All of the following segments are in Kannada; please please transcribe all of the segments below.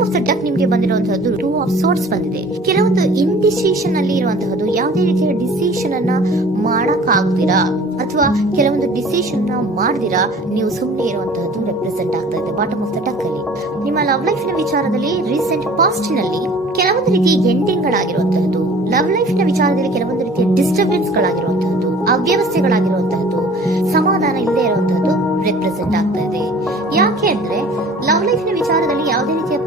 ಬಾಟಮ್ ಆಫ್ ದ ಡಕ್ ನಿಮ್ಗೆ ಬಂದಿರುವಂತಹದ್ದು 2 ಆಫ್ ಸೋರ್ಟ್ಸ್ ಬಂದಿದೆ. ಕೆಲವೊಂದು ಇಂಡಿಸಿಷನ್ ಅಲ್ಲಿ ಇರುವಂತಹದ್ದು, ಯಾವುದೇ ರೀತಿಯ ಡಿಸಿಷನ್ ಅನ್ನ ಮಾಡಕ್ ಆಗ್ದಿರಾ ಅಥವಾ ಕೆಲವೊಂದು ಡಿಸಿಷನ್ ನ ಮಾಡ್ದಿರಾ ನೀವು ಸುಮ್ಮನೆ ಇರುವಂತಹದ್ದು ರೆಪ್ರೆಸೆಂಟ್ ಆಗ್ತಾ ಇದೆ ಬಾಟಮ್ ಆಫ್ ದ ಡಕ್ ಅಲ್ಲಿ. ನಿಮ್ಮ ಲವ್ ಲೈಫ್ ನ ವಿಚಾರದಲ್ಲಿ ರೀಸೆಂಟ್ ಪಾಸ್ಟ್ ನಲ್ಲಿ ಕೆಲವೊಂದು ರೀತಿಯ ಎಂಡಿಂಗ್ ಗಳಾಗಿರುವಂತಹದ್ದು, ಲವ್ ಲೈಫ್ ನ ವಿಚಾರದಲ್ಲಿ ಕೆಲವೊಂದು ರೀತಿಯ ಡಿಸ್ಟರ್ಬೆನ್ಸ್ ಗಳಾಗಿರುವಂತಹದ್ದು, ಅವ್ಯವಸ್ಥೆಗಳಾಗಿರುವಂತಹದ್ದು, ಸಮಾಧಾನ ಇಲ್ಲದೆ ಇರುವಂತಹದ್ದು ರೆಪ್ರೆಸೆಂಟ್ ಆಗ್ತಾ ಇದೆ. ಯಾಕೆ ಅಂದ್ರೆ ಲವ್ ಲೈಫ್ ನ ವಿಚಾರದಲ್ಲಿ ಯಾವುದೇ ರೀತಿಯ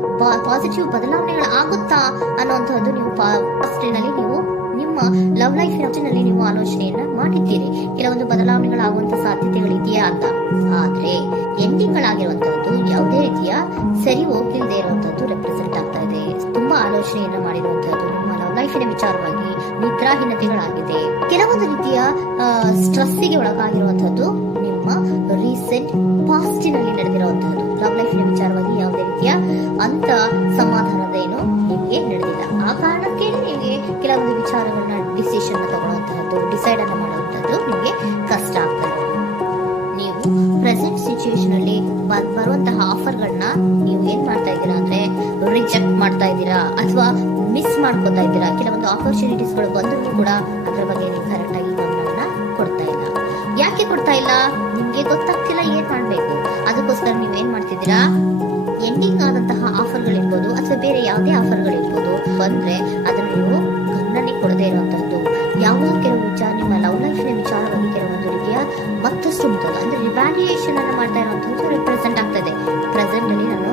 ಪಾಸಿಟಿವ್ ಬದಲಾವಣೆಗಳಾಗುತ್ತಾ ಅನ್ನುವಂತಹದ್ದು ನೀವು ಪಾಸ್ಟ್ ನಲ್ಲಿ ನೀವು ನಿಮ್ಮ ಲವ್ ಲೈಫ್ ನಲ್ಲಿ ನೀವು ಆಲೋಚನೆಯನ್ನ ಮಾಡಿದ್ದೀರಿ, ಕೆಲವೊಂದು ಬದಲಾವಣೆಗಳಾಗುವಂತ ಸಾಧ್ಯತೆಗಳಿದೆಯಾ ಅಂತ. ಆದ್ರೆ ಎಂಡಿಂಗ್ ಗಳಾಗಿರುವಂತಹದ್ದು ಯಾವುದೇ ರೀತಿಯ ಸರಿ ಹೋಗಿಲ್ಲದೆ ಇರುವಂತಹದ್ದು ರೆಪ್ರೆಸೆಂಟ್ ಆಗ್ತಾ ಇದೆ. ತುಂಬಾ ಆಲೋಚನೆಯನ್ನ ಮಾಡಿರುವಂತಹದ್ದು ನಿಮ್ಮ ಲವ್ ಲೈಫಿನ ವಿಚಾರವಾಗಿ ನಿದ್ರಾಹೀನತೆಗಳಾಗಿದೆ, ಕೆಲವೊಂದು ರೀತಿಯ ಸ್ಟ್ರೆಸ್ ಗೆ ಒಳಗಾಗಿರುವಂತಹದ್ದು ನಿಮ್ಮ ರೀಸೆಂಟ್ ಪಾಸ್ಟ್ ನಲ್ಲಿ ನಡೆದಿರುವಂತಹದ್ದು. ಲವ್ ಲೈಫಿನ ವಿಚಾರವಾಗಿ ಯಾವುದೇ ರೀತಿಯ ಅಂತ ಸಮಾಧಾನದ ಏನು ನಿಮಗೆ ನಡೆದಿಲ್ಲ. ಆ ಕಾರಣಕ್ಕೆ ನಿಮಗೆ ಕೆಲವೊಂದು ವಿಚಾರಗಳನ್ನ ಡಿಸಿಷನ್ ತಗೊಳ್ಳುವಂತಹದ್ದು, ಡಿಸೈಡ್ ಅನ್ನ ಮಾಡುವಂತಹದ್ದು ನಿಮಗೆ ಕಷ್ಟ ಆಗ್ತದೆ. ನೀವು ಪ್ರೆಸೆಂಟ್ ಸಿಚುವೇಶನ್ ಅಲ್ಲಿ ಬರುವಂತಹ ಆಫರ್ ಗಳನ್ನ ನೀವು ಏನ್ ಮಾಡ್ತಾ ಇದ್ದೀರಾ ಅಂದ್ರೆ ರಿಜೆಕ್ಟ್ ಮಾಡ್ತಾ ಇದ್ದೀರಾ ಅಥವಾ ಮಿಸ್ ಮಾಡ್ಕೋತಾ ಇದ್ದೀರಾ. ಕೆಲವೊಂದು ಆಪರ್ಚುನಿಟೀಸ್ ಗಳು ಬಂದರೂ ಕೂಡ ಅದರ ಬಗ್ಗೆ ನೀವು ಕರೆಕ್ಟ್ ಆಗಿ ಗಮನವನ್ನ ಕೊಡ್ತಾ ಇಲ್ಲ. ಯಾಕೆ ಕೊಡ್ತಾ ಇಲ್ಲ? ನಿಮ್ಗೆ ಗೊತ್ತಾಗ್ತಿಲ್ಲ ಏನ್ ಮಾಡ್ಬೇಕು. ಅದಕ್ಕೋಸ್ಕರ ನೀವ್ ಏನ್ ಮಾಡ್ತಿದ್ದೀರಾ, ಎಂಡಿಂಗ್ ಆದಂತಹ ಆಫರ್ ಗಳಿರ್ಬೋದು ಅಥವಾ ಬೇರೆ ಯಾವುದೇ ಆಫರ್ ಗಳಿರ್ಬೋದು ಬಂದ್ರೆ ಅದನ್ನ ನೀವು ಗಮನನೇ ಕೊಡದೇ ಇರುವಂತಹದ್ದು. ಯಾವ ಕೆಲವು ವಿಚಾರ ನಿಮ್ಮ ಲವ್ ಲೈಫ್ ನ ವಿಚಾರವಾಗಿ ಕೆಲವೊಂದು ರೀತಿಯ ಮತ್ತಷ್ಟು ಅಂದ್ರೆ ರಿವ್ಯಾಲ್ಯೂಯೇಷನ್ ಅನ್ನ ಮಾಡ್ತಾ ಇರುವಂತಹದ್ದು ರೆಪ್ರೆಸೆಂಟ್ ಆಗ್ತದೆ. ಪ್ರೆಸೆಂಟ್ ಅಲ್ಲಿ ನಾನು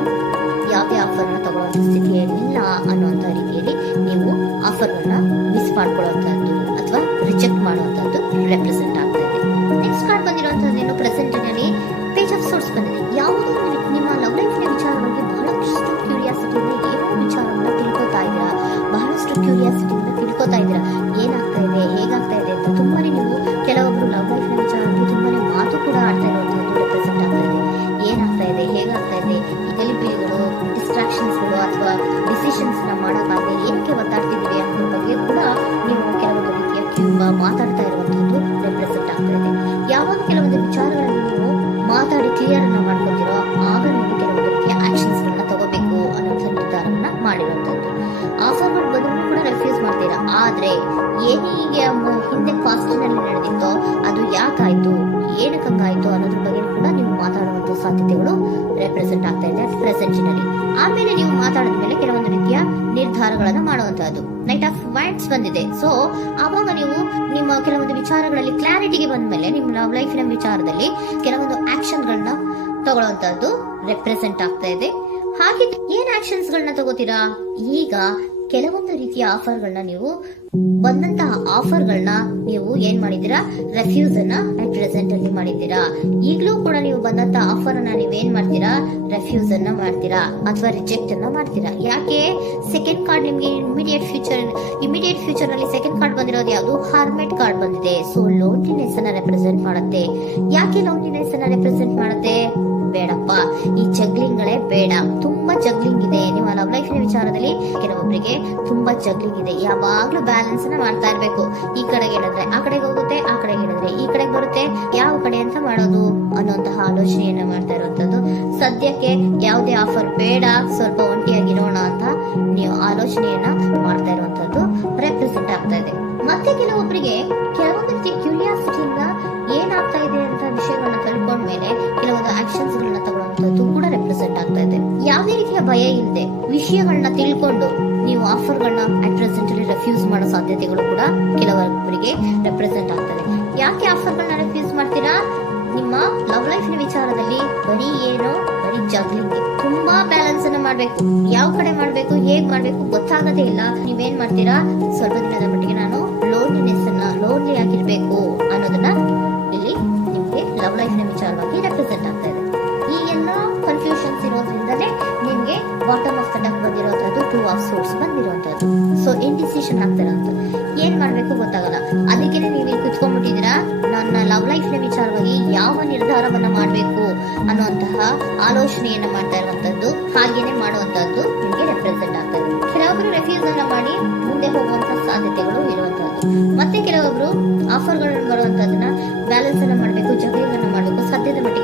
ಯಾವುದೇ ಆಫರ್ ನ ತಗೊಳ್ಳುವಂತ ಸ್ಥಿತಿಯಲ್ಲಿಲ್ಲ ಅನ್ನುವಂತ ರೀತಿಯಲ್ಲಿ ನೀವು ಆಫರ್ ಗಳನ್ನ ಮಿಸ್ ಮಾಡ್ಕೊಳ್ಳುವಂತಹದ್ದು ಅಥವಾ ರಿಜೆಕ್ಟ್ ಮಾಡುವಂತಹದ್ದು ರೆಪ್ರೆಸೆಂಟ್ ಆಗ್ತಾ ಇದೆ. ನೆಕ್ಸ್ಟ್ ಕಾರ್ಡ್ ಬಂದಿರುವಂತಹದ್ದು ಪ್ರೆಸೆಂಟ್ ನಲ್ಲಿ ಪೇಜ್ ಆಫ್ ಸೋರ್ಟ್ಸ್ ಬಂದಿದೆ. ಯಾವುದೋ ನಿಮ್ಮ ಲವ್ ಲೈಫ್ ನ ವಿಚಾರವಾಗಿ ಬಹಳಷ್ಟು ಕ್ಯೂರಿಯಾಸಿಟಿಯಿಂದ ಏನೋ ವಿಚಾರವನ್ನ ತಿಳ್ಕೊತಾ ಇದ್ದೀರಾ, ಬಹಳಷ್ಟು ಕ್ಯೂರಿಯಾಸಿಟಿಯಿಂದ ತಿಳ್ಕೊತಾ ಇದ್ದೀರಾ ಏನಾಗ್ತಾ ಇದೆ, ಹೇಗಾಗ್ತಾ ಇದೆ ಅಂತ. ತುಂಬಾನೇ ನೀವು ಕೆಲವೊಬ್ರು ಲವ್ ಲೈಫ್ ನ ವಿಚಾರವಾಗಿ ತುಂಬಾನೇ ಮಾತು ಕೂಡ ಆಡ್ತಾ ಇರುವಂತಹದ್ದು ರೆಪ್ರೆಸೆಂಟ್ ಆಗ್ತಾ ಇದೆ. ಏನಾಗ್ತಾ ಇದೆ, ಹೇಗಾಗ್ತಾ ಇದೆ, ಈ ಗಲಿಬಿಲಿಗಳು, ಡಿಸ್ಟ್ರಾಕ್ಷನ್ಸ್ ಗಳು ಅಥವಾ ಡಿಸಿಷನ್ಸ್ ನ ಮಾಡೋಕ್ಕಾಗದೆ ಏನಕ್ಕೆ ಒತ್ತಾಡ್ತಿದ್ದೀವಿ ಅನ್ನೋ ಬಗ್ಗೆ ಕೂಡ ನೀವು ಕೆಲವೊಂದು ರೀತಿಯ ಮಾತಾಡ್ತಾ ಇರುವಂತಹದ್ದು ರೆಪ್ರೆಸೆಂಟ್ ಆಗ್ತಾ ಇದೆ. ಯಾವಾಗ ಕೆಲವೊಂದು ವಿಚಾರಗಳನ್ನು ನೀವು ಮಾತಾಡಿ ಕ್ಲಿಯರ್ ಅನ್ನ ಮಾಡ್ಕೊತಿರೋ ಆಗ ನೀವು ಕೆಲವೊಂದು ರೀತಿಯ ಆಕ್ಷನ್ಸ್ ಗಳನ್ನ ತಗೋಬೇಕು ಅನ್ನೋಂಥ ನಿರ್ಧಾರವನ್ನ ಮಾಡಿರುವಂತದ್ದು. ಆಫರ್ಗಳು ಬಂದರೂ ಕೂಡ ರೆಫ್ಯೂಸ್ ಮಾಡ್ತೀರಾ. ಆದ್ರೆ ಏನೀಗೆ ಹಿಂದೆ ಪಾಸ್ಟ್ ನಲ್ಲಿ ನಡೆದಿತ್ತೋ ಅದು ಯಾಕಾಯ್ತು, ಏನಕ್ಕಾಯ್ತು ಅನ್ನೋದ್ರ ಬಗ್ಗೆ ಕೂಡ ನೀವು ಮಾತಾಡುವಂತ ಸಾಧ್ಯತೆಗಳು ರೆಪ್ರೆಸೆಂಟ್ ಆಗ್ತಾ ಇದೆ ಪ್ರೆಸೆಂಟ್ ನಲ್ಲಿ. ಆಮೇಲೆ ನೀವು ಮಾತಾಡಿದ ಮೇಲೆ ಕೆಲವೊಂದು ರೀತಿಯ ನಿರ್ಧಾರಗಳನ್ನ ಮಾಡುವಂತಹದ್ದು. ನೈಟ್ ಆಫ್ ವೈಟ್ಸ್ ಬಂದಿದೆ. ಸೊ ಆವಾಗ ನೀವು ನಿಮ್ಮ ಕೆಲವೊಂದು ವಿಚಾರಗಳಲ್ಲಿ ಕ್ಲಾರಿಟಿಗೆ ಬಂದ ಮೇಲೆ ನಿಮ್ಮ ಲವ್ ಲೈಫ್ ನ ವಿಚಾರದಲ್ಲಿ ಕೆಲವೊಂದು ಆಕ್ಷನ್ ಗಳನ್ನ ತಗೊಳ್ಳುವಂತಹದ್ದು ರೆಪ್ರೆಸೆಂಟ್ ಆಗ್ತಾ ಇದೆ. ಹಾಗೆ ಏನ್ ಆಕ್ಷನ್ಸ್ ಗಳನ್ನ ತಗೋತೀರಾ? ಈಗ ಕೆಲವೊಂದು ರೀತಿಯ ಆಫರ್ ಗಳನ್ನ ನೀವು ಬಂದಂತಹ ಆಫರ್ ಗಳನ್ನ ನೀವು ಏನ್ ಮಾಡಿದ್ದೀರಾ, ರೆಫ್ಯೂಸ್ ಅನ್ನ ಪ್ರೆಸೆಂಟ್ ಅಲ್ಲಿ ಮಾಡಿದ್ದೀರಾ. ಈಗಲೂ ಕೂಡ ನೀವು ಬಂದಂತಹ ಆಫರ್ ಅನ್ನ ನೀವೇನ್ ಮಾಡ್ತೀರಾ, ರೆಫ್ಯೂಸ್ ಅನ್ನ ಮಾಡ್ತೀರಾ ಅಥವಾ ರಿಜೆಕ್ಟ್ ಅನ್ನ ಮಾಡ್ತೀರಾ. ಯಾಕೆ? ಸೆಕೆಂಡ್ ಕಾರ್ಡ್ ನಿಮ್ಗೆ ಇಮಿಡಿಯೇಟ್ ಫ್ಯೂಚರ್ ನಲ್ಲಿ ಸೆಕೆಂಡ್ ಕಾರ್ಡ್ ಬಂದಿರೋದು ಯಾವುದು, ಹಾರ್ಮೆಟ್ ಕಾರ್ಡ್ ಬಂದಿದೆ. ಸೊ ಲೋನ್ಲಿನೆಸ್ ಅನ್ನ ರೆಪ್ರೆಸೆಂಟ್ ಮಾಡುತ್ತೆ. ಯಾಕೆ ಲೋನ್ಲಿನೆಸ್ ಅನ್ನ ರೆಪ್ರೆಸೆಂಟ್ ಮಾಡುತ್ತೆ? ಬೇಡಪ್ಪ, ಈ ಜಗ್ಲಿಂಗ್ ಗಳೇ ಬೇಡ. ತುಂಬಾ ಜಗ್ಲಿಂಗ್ ಇದೆ ನಿಮ್ಮ ಲವ್ ಲೈಫ್ ನ ವಿಚಾರದಲ್ಲಿ. ಕೆಲವೊಬ್ಬರಿಗೆ ತುಂಬಾ ಜಗ್ಲಿಂಗ್ ಇದೆ. ಯಾವಾಗ್ಲೂ ಬ್ಯಾಲೆನ್ಸ್ ನ ಮಾಡ್ತಾ ಇರ್ಬೇಕು. ಈ ಕಡೆಗೆ ಹೇಳಿದ್ರೆ ಆ ಕಡೆಗೆ ಹೋಗುತ್ತೆ, ಆ ಕಡೆಗೆ ಹೇಳಿದ್ರೆ ಈ ಕಡೆಗೆ ಬರುತ್ತೆ. ಯಾವ ಕಡೆ ಅಂತ ಮಾಡೋದು ಅನ್ನುವಂತಹ ಆಲೋಚನೆಯನ್ನ ಮಾಡ್ತಾ ಇರುವಂತದ್ದು. ಸದ್ಯಕ್ಕೆ ಯಾವುದೇ ಆಫರ್ ಬೇಡ, ಸ್ವಲ್ಪ ಒಂಟಿಯಾಗಿರೋಣ ಅಂತ ನೀವು ಆಲೋಚನೆಯನ್ನ ಮಾಡ್ತಾ ಇರುವಂತದ್ದು ರೆಪ್ರೆಸೆಂಟ್ ಆಗ್ತಾ ಇದೆ. ಮತ್ತೆ ಕೆಲವೊಬ್ಬರಿಗೆ ಕೆಲವೊಂದು ರೀತಿಯ ಕ್ಯೂರಿಯಾಸಿಟಿಯಿಂದ ಏನಾಗ್ತಾ ಇದೆ ಅಂತ ವಿಷಯಗಳನ್ನ ತಿಳ್ಕೊಂಡ್ಮೇಲೆ ಕೆಲವೊಂದು ಆಕ್ಷನ್ಸ್ ಗಳನ್ನ ತಗೊಳ್ಳುವಂತದ್ದು ಕೂಡ ರೆಪ್ರೆಸೆಂಟ್ ಆಗ್ತಾ ಇದೆ. ಯಾವುದೇ ರೀತಿಯ ಭಯ ಇಲ್ಲದೆ ವಿಷಯಗಳನ್ನ ತಿಳ್ಕೊಂಡು ನೀವು ಆಫರ್ ಗಳನ್ನ ಅಟ್ ಪ್ರೆಸೆಂಟ್ ಅಲ್ಲಿ ರೆಫ್ಯೂಸ್ ಮಾಡೋ ಸಾಧ್ಯತೆಗಳು ಕೂಡ ಕೆಲವೊಬ್ಬರಿಗೆ ರೆಪ್ರೆಸೆಂಟ್ ಆಗ್ತದೆ. ಯಾಕೆ ಆಫರ್ ಗಳನ್ನ ರೆಫ್ಯೂಸ್ ಮಾಡ್ತೀರಾ? ನಿಮ್ಮ ಲವ್ ಲೈಫ್ ನ ವಿಚಾರದಲ್ಲಿ ಬರೀ ಜಗ್ಲಿಂಗ್, ತುಂಬಾ ಬ್ಯಾಲೆನ್ಸ್ ಅನ್ನ ಮಾಡ್ಬೇಕು. ಯಾವ ಕಡೆ ಮಾಡ್ಬೇಕು, ಹೇಗ್ ಮಾಡ್ಬೇಕು ಗೊತ್ತಾಗದೇ ಇಲ್ಲ. ನೀವೇನ್ ಮಾಡ್ತೀರಾ, ಸ್ವಲ್ಪ ದಿನದ ಮಟ್ಟಿಗೆ ನಾನು ಲೋನ್ಲಿ ಆಗಿರ್ಬೇಕು ಅನ್ನೋದನ್ನ ಇಲ್ಲಿ ನಿಮ್ಗೆ ಲವ್ ಲೈಫ್ ನ ವಿಚಾರವಾಗಿ ರೆಪ್ರೆಸೆಂಟ್ ಆಗ್ತಾ ಇದೆ. ಈ ಎಲ್ಲಾ ಕನ್ಫ್ಯೂಷನ್ಸ್ ಇರೋದ್ರಿಂದಲೇ ನಿಮ್ಗೆ ಬಾಟಮ್ ಆಫ್ ದ ಡಕ್ ಬಂದಿರುವಂತದ್ದು, 2 ಆಫ್ ಸೋರ್ಟ್ಸ್ ಬಂದಿರುವಂತದ್ದು. ಸೊ ಇಂಡಿಸಿಷನ್ ಆಗ್ತಿರೋಂಥದ್ದು, ಏನ್ ಮಾಡ್ಬೇಕು ಗೊತ್ತಾಗಲ್ಲ. ಅದಕ್ಕೆ ನೀವು ಕುತ್ಕೊಂಡ್ಬಿಟ್ಟಿದ್ದೀರಾ, ನನ್ನ ಲವ್ ಲೈಫ್ ನ ವಿಚಾರವಾಗಿ ಯಾವ ನಿರ್ಧಾರವನ್ನ ಮಾಡ್ಬೇಕು ಅನ್ನುವಂತಹ ಆಲೋಚನೆಯನ್ನ ಮಾಡ್ತಾ ಇರುವಂತದ್ದು, ಹಾಗೇನೆ ಮಾಡುವಂತದ್ದು ನಿಮ್ಗೆ ರೆಪ್ರೆಸೆಂಟ್ ಆಗ್ತದೆ. ಕೆಲವೊಬ್ರು ರೆಫ್ಯೂಸ್ ಅನ್ನ ಮಾಡಿ ಮುಂದೆ ಹೋಗುವಂತಹ ಸಾಧ್ಯತೆಗಳು ಇರುವಂತಹದ್ದು. ಮತ್ತೆ ಕೆಲವೊಬ್ರು ಆಫರ್ ಗಳು ಬರುವಂತದನ್ನ ಬ್ಯಾಲೆನ್ಸ್ ಅನ್ನ ಮಾಡ್ಬೇಕು, ಜಗಳಿಗಳನ್ನ ಮಾಡ್ಬೇಕು, ಸದ್ಯದ ಮಟ್ಟಿಗೆ